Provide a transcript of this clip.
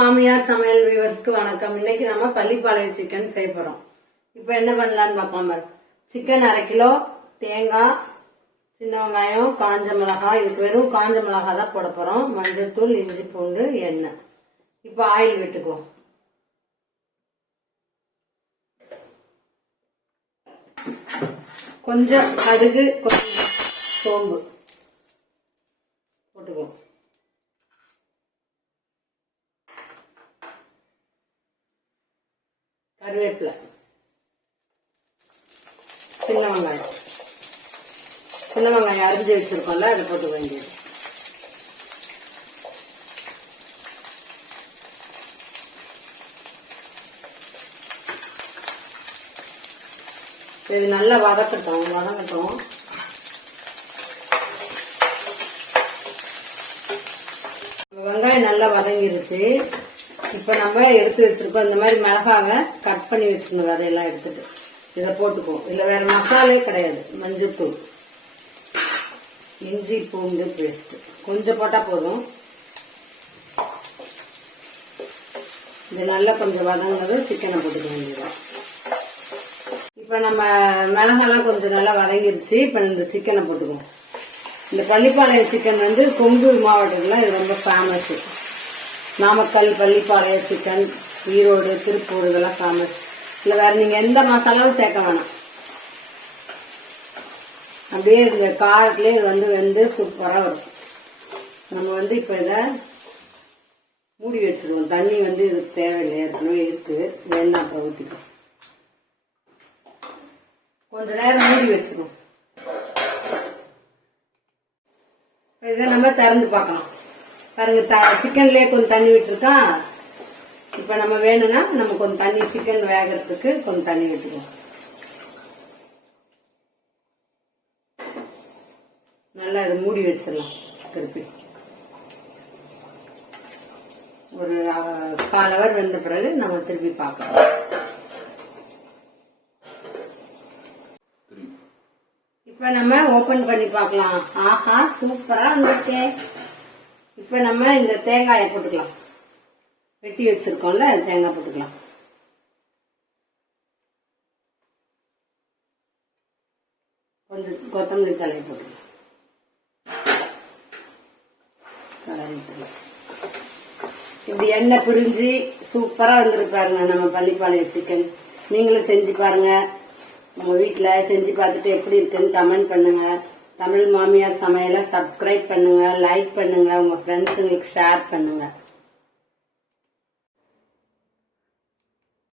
மாமியார் சமையல் வியூவர்ஸ்க்கு வணக்கம். இன்னைக்கு நம்ம பள்ளிப்பாளையம் சிக்கன் செய்ய போறோம். இப்ப என்ன பண்ணலாம்னு பார்க்கலாம். சிக்கன் 1/2 கிலோ, தேங்காய், சின்ன வெங்காயம், காஞ்ச மிளகாய். இதுக்கு வெறும் காஞ்ச மிளகாய் தான் போட போறோம். மஞ்சள் தூள், இஞ்சி பூண்டு, எண்ணெய். இப்ப ஆயில் விட்டுக்குவோம். கொஞ்சம் கடுகு, கொஞ்சம் சோம்பு போட்டுக்குவோம். கருவேப்பிலை, சின்ன வெங்காயம் அரிஞ்சு வச்சிருக்கோம்ல, அதை போட்டு வேண்டியது. இது நல்லா வதங்கட்டும். வெங்காயம் நல்லா வதங்கிருச்சு. இப்ப நம்ம எடுத்து வச்சிருக்கோம். இந்த மாதிரி மிளகாவை கட் பண்ணி வச்சுக்கணும். அதையெல்லாம் எடுத்துட்டு இதை போட்டுக்குவோம். இதுல வேற மசாலே கிடையாது. மஞ்சள் தூள், இஞ்சி பூண்டு பேஸ்ட் கொஞ்சம் போட்டா போதும். இது நல்லா கொஞ்சம் வதங்கினதும் சிக்கனை போட்டுக்க வேண்டியது. இப்ப நம்ம மிளகாலாம் கொஞ்சம் நல்லா வதங்கிருச்சு. இப்ப இந்த சிக்கனை போட்டுக்குவோம். இந்த பள்ளிப்பாளையம் சிக்கன் வந்து கொங்கு மாவட்டத்துல இது ரொம்ப ஃபேமஸ். நாமக்கல் பள்ளிப்பாளையம் சிக்கன், ஈரோடு, திருப்பூர் இதெல்லாம் ஃபேமஸ். இல்ல வேற நீங்க எந்த மசாலாவும் சேர்க்க வேணாம். அப்படியே இந்த காரத்திலே இது வெந்து சூப்பரா வரும். நம்ம இப்ப இத மூடி வச்சிருவோம். தண்ணி இதுக்கு தேவையில்லை, ஏற்கனவே இருக்கு. வேணா அப்ப ஊத்திக்கும். கொஞ்ச நேரம் மூடி வச்சிருவோம். இதை நம்ம திறந்து பார்க்கலாம். பாருங்க, சிக்கன்லயே கொஞ்சம் தண்ணி விட்டுருக்கா. இப்ப நம்ம வேணும்னா நம்ம கொஞ்சம் தண்ணி, சிக்கன் வேகிறதுக்கு கொஞ்சம் தண்ணி விட்டுருவோம். நல்லா இதை மூடி வச்சிடலாம். திருப்பி ஒரு 1/4 hour வெந்த பிறகு நம்ம திருப்பி பார்க்கலாம். இப்ப நம்ம ஓபன் பண்ணி பார்க்கலாம். ஆஹா, சூப்பரா வந்துருக்கு. இப்ப நம்ம இந்த தேங்காயை போட்டுக்கலாம். வெட்டி வச்சிருக்கோம்ல, தேங்காய் போட்டுக்கலாம். கொஞ்சம் கொத்தமல்லி தலையை போட்டுக்கலாம். இப்படி எண்ணெய் பிரிஞ்சு சூப்பரா வந்துருப்பாருங்க நம்ம பள்ளிப்பாளையம் சிக்கன். நீங்களும் செஞ்சு பாருங்க. உங்க வீட்டுல செஞ்சு பார்த்துட்டு எப்படி இருக்குன்னு கமெண்ட் பண்ணுங்க. தமிழ் மாமியார் சமையலை சப்ஸ்கிரைப் பண்ணுங்க, லைக் பண்ணுங்க, உங்க ஃப்ரெண்ட்ஸுங்களுக்கு ஷேர் பண்ணுங்க.